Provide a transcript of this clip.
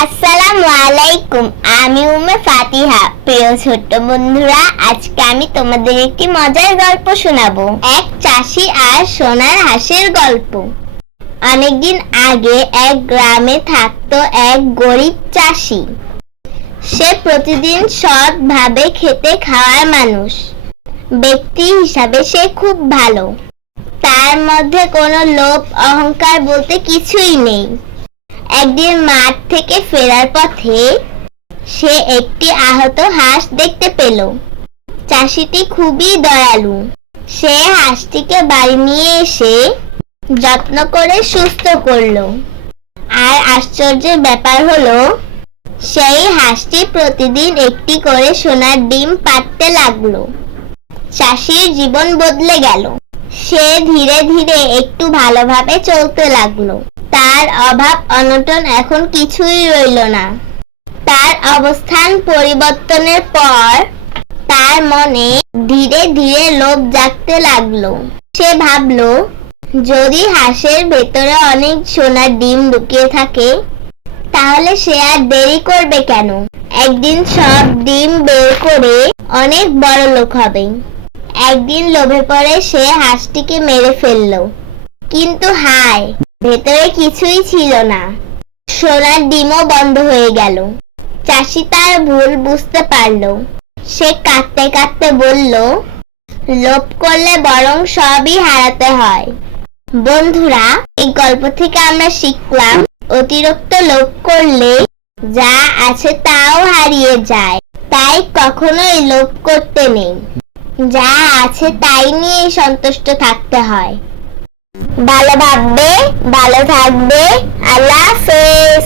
আসসালামু আলাইকুম। আমি উম্মে ফাতিহা। প্রিয় ছোট্ট বন্ধুরা, আজকে আমি তোমাদের একটি মজার গল্প শোনাবো। এক চাষি আর সোনার হাঁসের গল্প। অনেকদিন আগে এক গ্রামে থাকতো এক গরিব চাষি। সে প্রতিদিন সৎভাবে খেতে খাওয়ার মানুষ। ব্যক্তি হিসাবে সে খুব ভালো। তার মধ্যে কোনো লোভ অহংকার বলতে কিছুই নেই। একদিন মাঠ থেকে ফেরার পথে সে একটি আহত হাঁস দেখতে পেল। চাষিটি খুবই দয়ালু। সে হাঁসটিকে বাড়ি নিয়ে এসে যত্ন করে সুস্থ করলো। আর আশ্চর্যের ব্যাপার হলো, সেই হাঁসটি প্রতিদিন একটি করে সোনার ডিম পাড়তে লাগলো। চাষির জীবন বদলে গেল। সে ধীরে ধীরে একটু ভালোভাবে চলতে লাগলো। তার অভাব অনটন এখন কিছুই রইল না। তার অবস্থান পরিবর্তনের পর তার মনে ধীরে ধীরে লোভ জাগতে লাগলো। সে ভাবলো, যদি হাঁসের ভেতরে অনেক সোনার ডিম লুকিয়ে থাকে, তাহলে সে আর দেরি করবে কেন? একদিন সব ডিম বের করে অনেক বড় লোক হবে। একদিন লোভে পড়ে সে হাঁসটিকে মেরে ফেললো। কিন্তু হায়, ভেতরে কিছুই ছিল না। সোনার ডিমও বন্ধ হয়ে গেল। চাষি তার ভুল বুঝতে পারলো। সে কাঁদতে কাঁদতে বলল, লোভ করলে বরং সবই হারাতে হয়। বন্ধুরা, এই গল্প থেকে আমরা শিখলাম, অতিরিক্ত লোভ করলে যা আছে তাও হারিয়ে যায়। তাই কখনোই লোভ করতে নেই। যা আছে তাই নিয়ে সন্তুষ্ট থাকতে হয়। ভালো ভাববে, ভালো থাকবে। আল্লাহ হাফেজ।